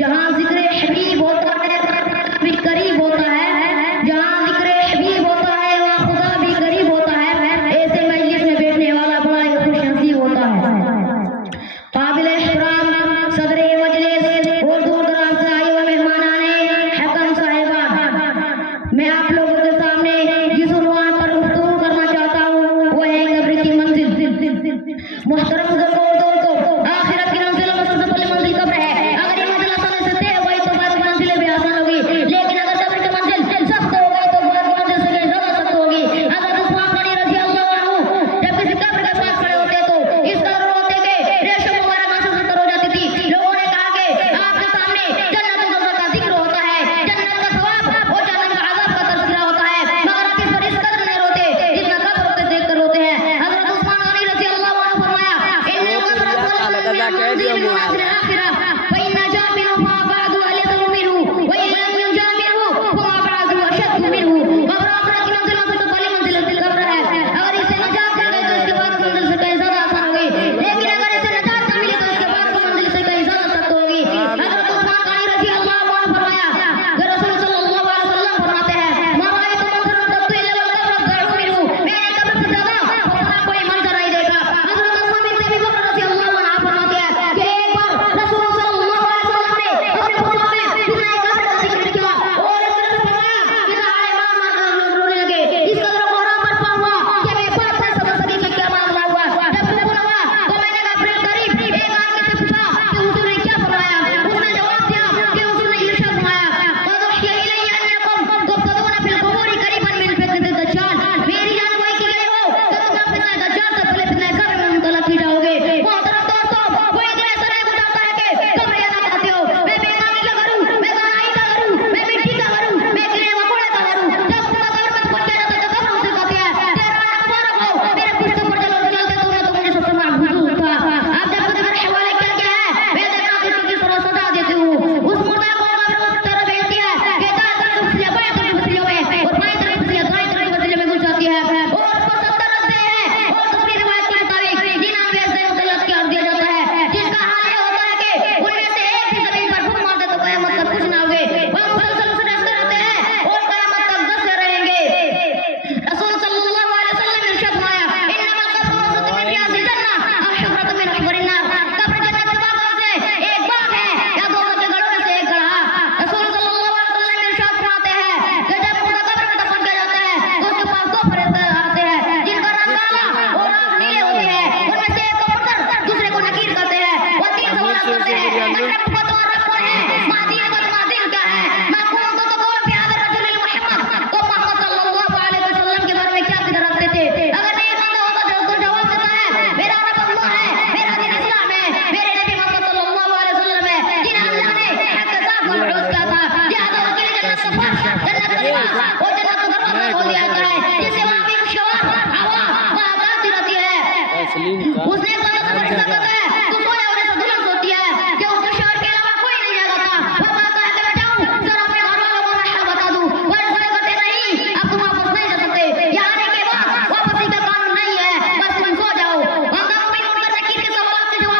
जहाँ जिक्र हबीब होता है भी करीब होता है, जहाँ जिक्र हबीब होता है वहाँ खुदा भी करीब होता है। ऐसे मजलिस में बैठने वाला बड़ा ही खुश नसीब होता है। काबिल एहतराम सदर मजलिस और दूर दराज से आए हुए मेहमानाने हकम साहिबान, मैं आप लोगों के सामने जिस उन्वान पर गुफ्तगू करना चाहता हूँ वो है कब्र की मंजिल। मुहतरम बुजुर्गों और दोस्तों, आखिरत की मंजिल में सबसे पहली मंजिल कब्र है। अगर ये मंजिल आसानी से तय हो गई तो बाद की मंजिलें भी आसान होगी, लेकिन अगर कब्र की मंजिल सख्त हो गई तो बाद की मंजिल से कहीं ज्यादा सख्त होगी। हज़रत उस्मान गनी रज़ी अल्लाह अन्हु जब किसी कब्र के पास खड़े होते तो इस कदर रोते कि रेशम मुबारक आंसू से तर हो जाती थी। लोगों ने कहा कि आपके सामने जन्नत और दोज़ख का जिक्र होता है, जन्नत का सवाब और जहन्नम का अज़ाब का तज़किरा होता है, मगर आप इस पर इस कदर नहीं रोते जितना कब्र होते देख कर रोते हैं। हज़रत उस्मान गनी रज़ी अल्लाह अन्हु फरमाया, इन्ने कब्र